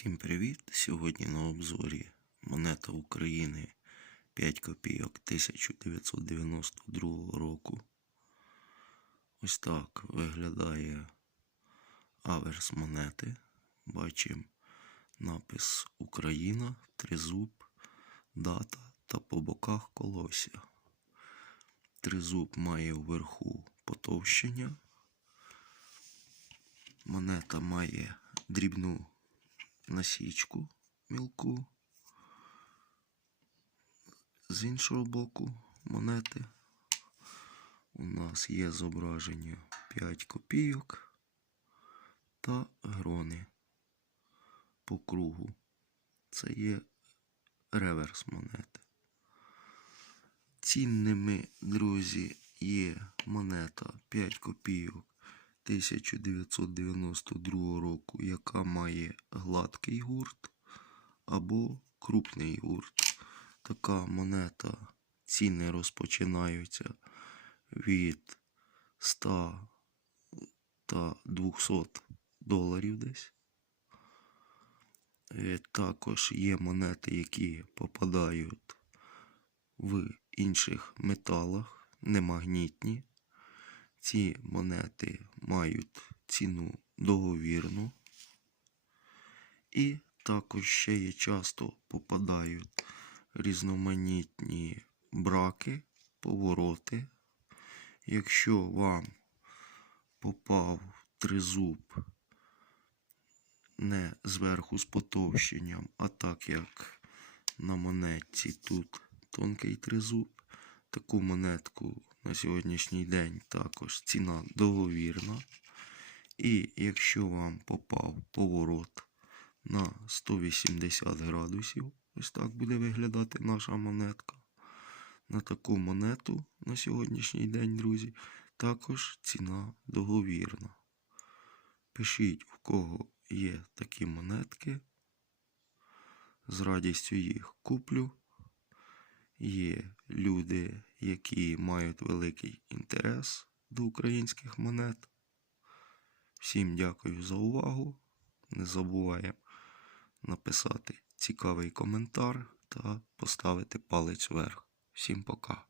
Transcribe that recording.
Всім привіт! Сьогодні на обзорі монета України 5 копійок 1992 року. Ось так виглядає аверс монети. Бачимо напис Україна, тризуб, дата та по боках колося. Тризуб має вверху потовщення. Монета має дрібну насічку мілку. З іншого боку монети у нас є зображення 5 копійок та грони по кругу. Це є реверс монети. Цінними, друзі, є монета 5 копійок 1992 року, яка має гладкий гурт або крупний гурт. Така монета ціни розпочинаються від 100 та 200 доларів десь. Е, Також є монети, які попадають в інших металах, немагнітні. Ці монети мають ціну договірну. І також ще є часто попадають різноманітні браки, повороти. Якщо вам попав тризуб не зверху з потовщенням, а так як на монетці тут тонкий тризуб, таку монетку на сьогоднішній день також ціна договірна. І якщо вам попав поворот на 180 градусів, ось так буде виглядати наша монетка. На таку монету на сьогоднішній день, друзі, також ціна договірна. Пишіть, в кого є такі монетки. З радістю їх куплю. Є люди, які мають великий інтерес до українських монет. Всім дякую за увагу. Не забуваємо написати цікавий коментар та поставити палець вверх. Всім пока.